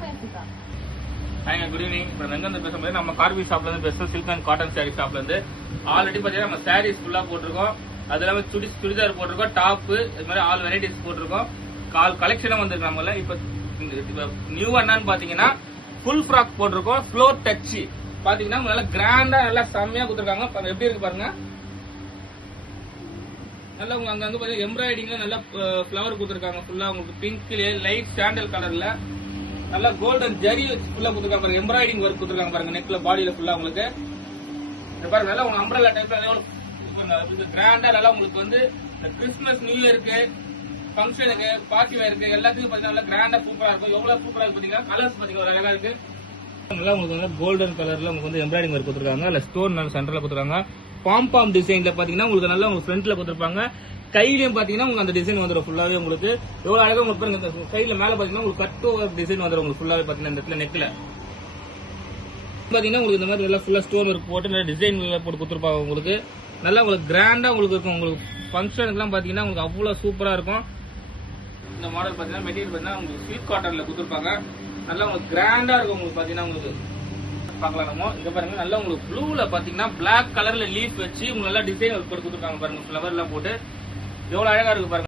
Hi good evening. இப்போ எங்கேருந்து பேசும்போது நம்ம கார்பி ஷாப்ல இருந்து பேசுறோம். சில்க் அண்ட் காட்டன் சாரி ஷாப்ல இருந்து ஆல்ரெடி பார்த்தீங்கன்னா நம்ம சாரீஸ் ஃபுல்லாக போட்டிருக்கோம். அது இல்லாமல் சுடிதார் போட்டிருக்கோம், டாப்பு இது மாதிரி ஆல் வெரைட்டிஸ் போட்டிருக்கோம். கலெக்ஷனாக வந்திருக்கு நம்மள. இப்போ நியூ என்னன்னு பார்த்தீங்கன்னா ஃபுல் ஃப்ராக் போட்டிருக்கோம். ஃப்ளோர் டச் பார்த்தீங்கன்னா நல்லா கிராண்டா நல்லா செம்மையா கொடுத்துருக்காங்க. எப்படி இருக்கு பாருங்க. நல்லா உங்க அங்க பாத்தீங்கன்னா எம்ப்ராய்டிங்ல நல்லா ஃபிளவர் கொடுத்துருக்காங்க. ஃபுல்லா உங்களுக்கு பிங்க்ல லைட் சாண்டல் கலர்ல நல்லா கோல்டன் ஜரி ஃபுல்லா கொடுத்துருக்காங்க பாருங்க. எம்ப்ராய்டிங் ஒர்க் கொடுத்துருக்காங்க பாருங்க. நெக்ல பாடியில ஃபுல்லா உங்களுக்கு பாருங்க. நல்லா உங்க அம்ப்ரெல்லா டைப்ல கிராண்டா நல்லா உங்களுக்கு வந்து கிறிஸ்துமஸ் நியூ இயருக்கு ஃபங்க்ஷனுக்கு பார்ட்டி வேருக்கு எல்லாத்துக்கும் பாத்தீங்கன்னா நல்லா கிராண்டா சூப்பரா இருக்கும். எவ்வளவு சூப்பரா இருக்கு பாத்தீங்கன்னா கலர்ஸ் பாத்தீங்கன்னா ஒரு அழகா இருக்கு. நல்லா உங்களுக்கு வந்து கோல்டன் கலர்ல உங்களுக்கு வந்து எம்ப்ராய்டிங் ஒர்க் கொடுத்துருக்காங்க. இல்ல ஸ்டோன் நல்ல சென்டர்ல கொடுத்துருக்காங்க. பாம் டிசைன்ல பாத்தீங்கன்னா உங்களுக்கு நல்லா உங்களுக்கு ஃப்ரண்ட்ல கொடுத்துருப்பாங்க. கையிலயும் பாத்தீங்கன்னா உங்களுக்கு அந்த டிசைன் வந்துடும் ஃபுல்லாவே. உங்களுக்கு எவ்வளவு அழகா உங்களுக்கு பாருங்க. கையில மேல பாத்தீங்கன்னா உங்களுக்கு கட் ஓவர் டிசைன் வந்துடும் உங்களுக்கு ஃபுல்லாவே பாத்தீங்கன்னா இந்த இடத்துல நெக்ல பாத்தீங்கன்னா உங்களுக்கு இந்த மாதிரி நல்லா ஃபுல்லா ஸ்டோன் ஒர்க் போட்டு நல்லா டிசைன் போட்டு கொடுத்துருப்பாங்க. உங்களுக்கு நல்லா உங்களுக்கு கிராண்டா உங்களுக்கு இருக்கும். உங்களுக்கு ஃபங்க்ஷனுக்கு எல்லாம் பாத்தீங்கன்னா உங்களுக்கு அவ்வளவு சூப்பரா இருக்கும். இந்த மாடல் பாத்தீங்கன்னா மெட்டீரியல் பாத்தீங்கன்னா உங்களுக்கு சில்க் காட்டன்ல கொடுத்துருப்பாங்க. நல்லா உங்களுக்கு கிராண்டா இருக்கும். உங்களுக்கு பாத்தீங்கன்னா உங்களுக்கு பார்க்கலாம். நம்ம இங்க பாருங்க நல்லா உங்களுக்கு ப்ளூல பாத்தீங்கன்னா பிளாக் கலர்ல லீஃப் வச்சு உங்களுக்கு நல்லா டிசைன் ஒர்க் போட்டு கொடுத்துருக்காங்க பாருங்க. ஃபிளவர் எல்லாம் போட்டு எவ்வளவு அழகா இருக்கு பாருங்க.